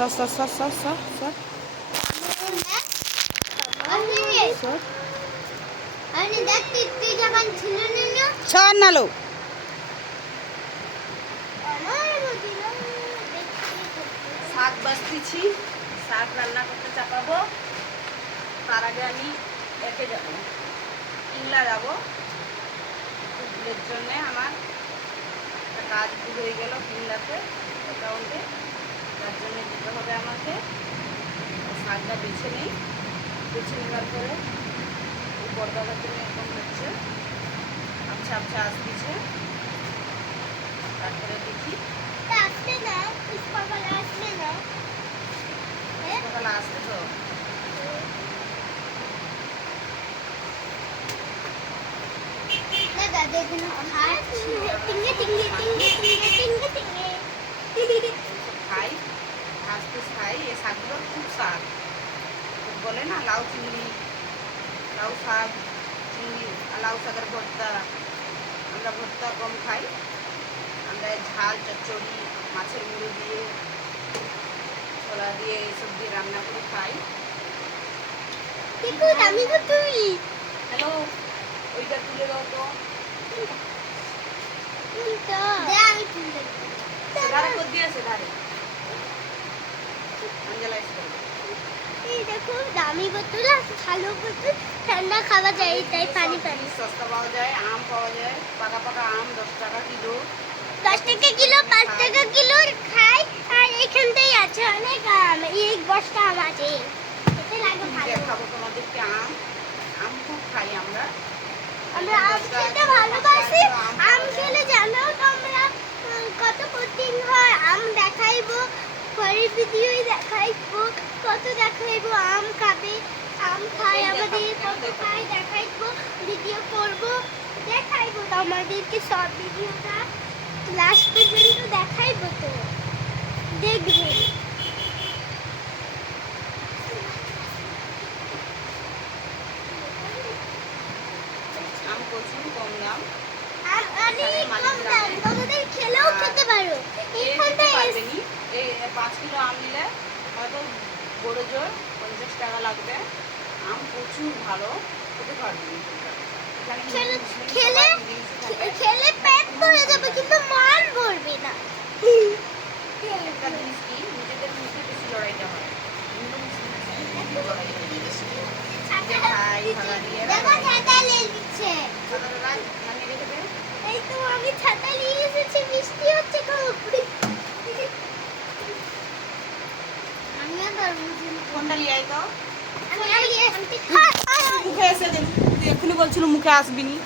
সর সর সর সর সর সর সর নালো। শাক বাছতেছি, শাক রান্না করতে চাপাবো। তার আগে আমি একে যাবো, ইংলা যাবো। ভুলের জন্যে আমার একটা কাজ ভুল হয়ে গেল কিংলাতে অ্যাকাউন্টে, তার জন্য দিতে হবে আমাকে। শাকটা বেছে নেই, বেছে নেওয়ার পরে পর্দা বাতিল এরকম হচ্ছে, আচ্ছা আচ্ছা আসতেছে। তারপরে দেখি সকালে আসবে তো। খাই ঘাস ফুস খাই, এই শাকগুলো খুব শাক বলে না, লাউ চিংড়ি, লাউ শাক চিংড়ি আর লাউ শাকের ভর্তা। আমরা ভর্তা কম খাই, আমরা ঝাল চচ্চড়ি মাছের মুড়ো দিয়ে ছোলা দিয়ে এইসব দিয়ে রান্না করে খাই। হ্যালো, ওইটা তুলে দাও তো। ধারে কর দিয়েছে, ধারে দেখো দামি বোতল আছে, ভালো বোতল, ঠান্ডা খাওয়া যায়, তাই পানি পানি সস্তা পাওয়া যায়। আম পাওয়া যায়, পাকা পাকা আম 10 টাকা কিলো। 10 টাকা কিলো, 5 টাকা কিলো খাই। আর এখানটাই আছে অনেক আম, এক বস্তা আম আছে। খেতে লাগে ভালো। দেখাবো তোমাদেরকে আম, আম খুব খাই আমরা। আমরা আম খেতে ভালোবাসি। আম খেলে জানো তোমরা কত প্রোটিন হয়। আম দেখাইবো, পরের ভিডিওই দেখাইবো, কত দেখাইবো। আম খাবে, আম খাই আমাদের, কত খাই দেখাইবো, ভিডিও করবো, দেখাইবো তোমাদেরকে সব ভিডিওটা লাস্ট পর্যন্ত দেখাইবো, তো দেখবে। আম প্রচুর কম দাম, আর অনেক কম দাম, তোমাদের খেলেও খেতে পারো। এইখানটায় 5 কিলো আম নিলে হয়তো বড় জোর 50 টাকা লাগবে। আম প্রচুর ভালো, খেতে পারবে। খেলে পেট ভরে যাবে, কিন্তু মন ভরবে না। একটা জিনিস কি, নিজেদের মধ্যে বেশি লড়াইটা হয়। এই তো আমি ছাতা নিয়ে এসেছি, বৃষ্টি হচ্ছে খুব। ফোনটা নিয়ে আয় তো। আমি মুখে এসে এক্ষুনি বলছিল মুখে আসবিনি।